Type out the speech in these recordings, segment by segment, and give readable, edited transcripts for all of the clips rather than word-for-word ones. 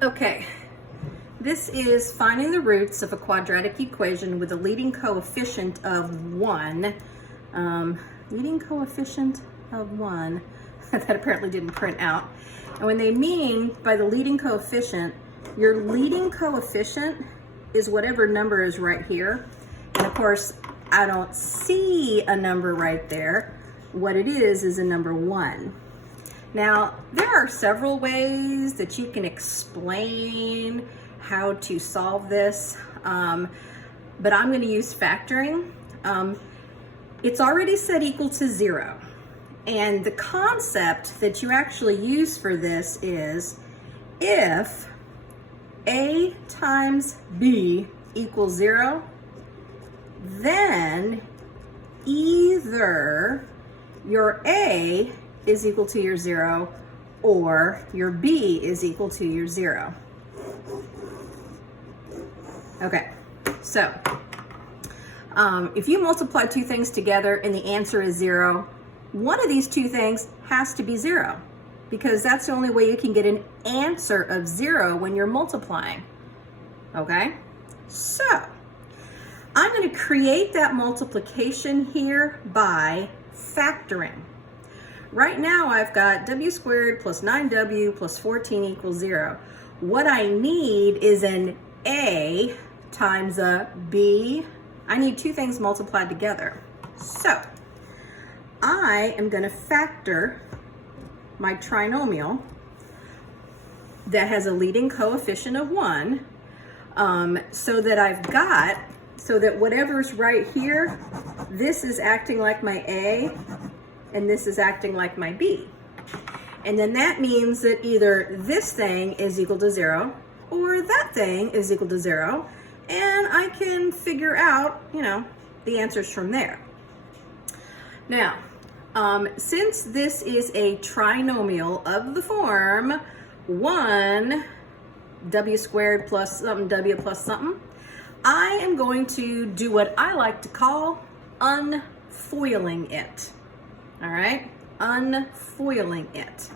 Okay, this is finding the roots of a quadratic equation with a leading coefficient of 1. Leading coefficient of 1, that apparently didn't print out. And when they mean by the leading coefficient, your leading coefficient is whatever number is right here. And of course, I don't see a number right there. What it is a number 1. Now, there are several ways that you can explain how to solve this, but I'm going to use factoring. It's already set equal to 0, and the concept that you actually use for this is if A times B equals 0, then either your A is equal to your 0 or your B is equal to your 0. Okay, so if you multiply two things together and the answer is 0, one of these two things has to be 0, because that's the only way you can get an answer of 0 when you're multiplying. Okay, so I'm going to create that multiplication here by factoring. Right now I've got w squared plus 9w plus 14 equals 0. What I need is an A times a B. I need two things multiplied together. So I am going to factor my trinomial that has a leading coefficient of 1, so that whatever's right here, this is acting like my A and this is acting like my B. And then that means that either this thing is equal to 0 or that thing is equal to 0, and I can figure out, the answers from there. Now, since this is a trinomial of the form 1 w squared plus something w plus something, I am going to do what I like to call unfoiling it. All right, unfoiling it.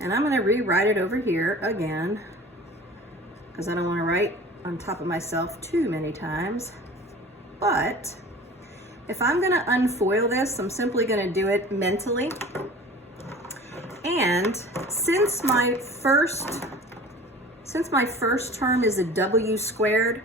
And I'm going to rewrite it over here again, because I don't want to write on top of myself too many times. But if I'm going to unfoil this, I'm simply going to do it mentally. And since my first term is a w squared,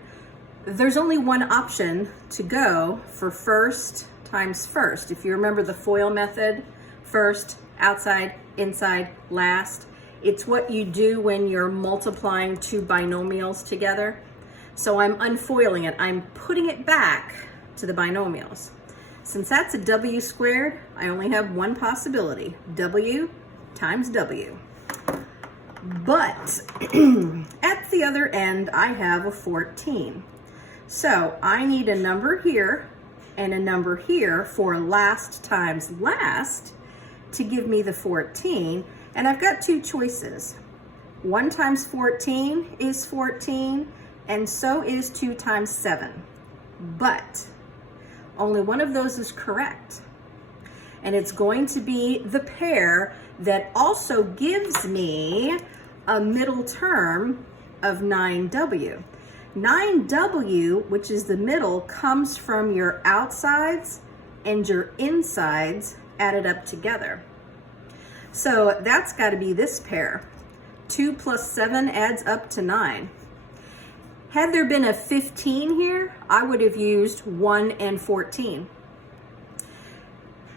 there's only one option to go for first times first. If you remember the FOIL method, first, outside, inside, last, it's what you do when you're multiplying two binomials together. So I'm unfoiling it. I'm putting it back to the binomials. Since that's a w squared, I only have one possibility, w times w. But at the other end, I have a 14. So I need a number here and a number here for last times last to give me the 14. And I've got two choices. 1 times 14 is 14, and so is 2 times 7. But only one of those is correct. And it's going to be the pair that also gives me a middle term of 9w. 9w, which is the middle, comes from your outsides and your insides added up together. So that's got to be this pair. 2 plus 7 adds up to 9. Had there been a 15 here, I would have used 1 and 14.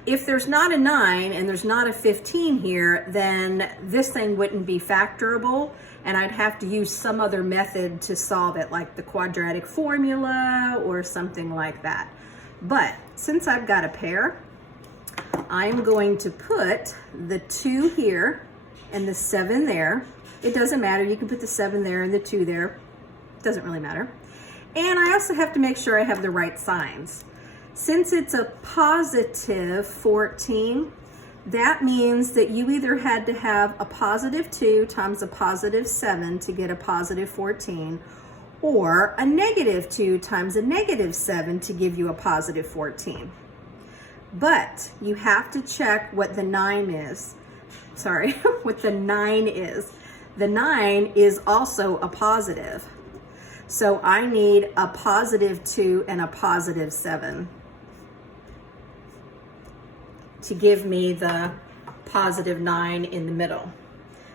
If there's not a 9 and there's not a 15 here, then this thing wouldn't be factorable, and I'd have to use some other method to solve it, like the quadratic formula or something like that. But since I've got a pair, I'm going to put the 2 here and the 7 there. It doesn't matter. You can put the 7 there and the 2 there. It doesn't really matter. And I also have to make sure I have the right signs. Since it's a positive 14, that means that you either had to have a positive 2 times a positive 7 to get a positive 14, or a negative 2 times a negative 7 to give you a positive 14. But you have to check what the 9 is. Sorry, what the 9 is. The 9 is also a positive. So I need a positive 2 and a positive 7 to give me the positive 9 in the middle.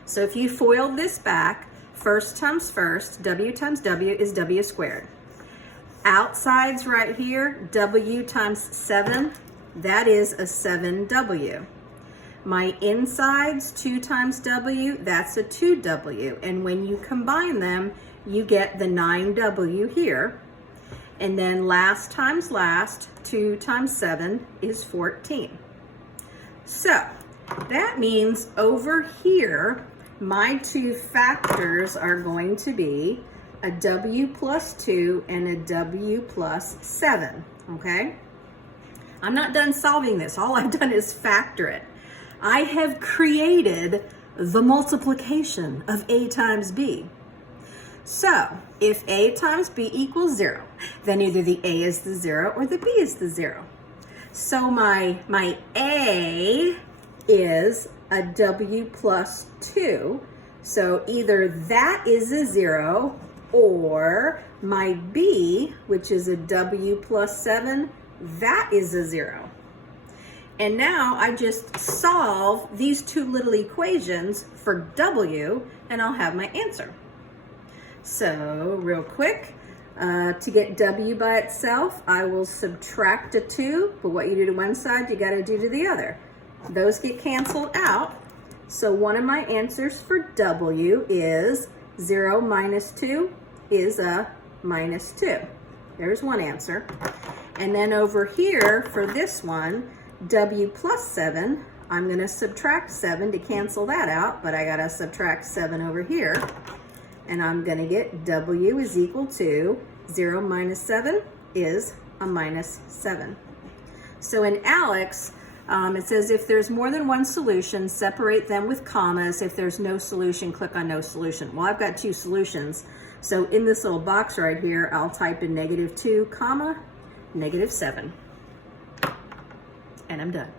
So if you FOILed this back, first times first, W times W is W squared. Outside's right here, W times 7, that is a 7W. My insides, 2 times W, that's a 2W. And when you combine them, you get the 9W here. And then last times last, 2 times 7 is 14. So that means over here, my two factors are going to be a W plus 2 and a W plus 7, okay? I'm not done solving this. All I've done is factor it. I have created the multiplication of A times B. So if A times B equals 0, then either the A is the 0 or the B is the 0. So my A is a W plus 2. So either that is a 0 or my B, which is a W plus 7, that is a 0. And now I just solve these two little equations for W and I'll have my answer. So real quick, to get W by itself, I will subtract a 2, but what you do to one side, you gotta do to the other. Those get canceled out. So one of my answers for W is 0 minus 2 is a minus 2. There's one answer. And then over here for this one, W plus 7, I'm going to subtract 7 to cancel that out, but I got to subtract 7 over here. And I'm going to get W is equal to 0 minus 7 is a minus 7. So in Alex, it says if there's more than one solution, separate them with commas. If there's no solution, click on no solution. Well, I've got two solutions. So in this little box right here, I'll type in -2, comma, -7. And I'm done.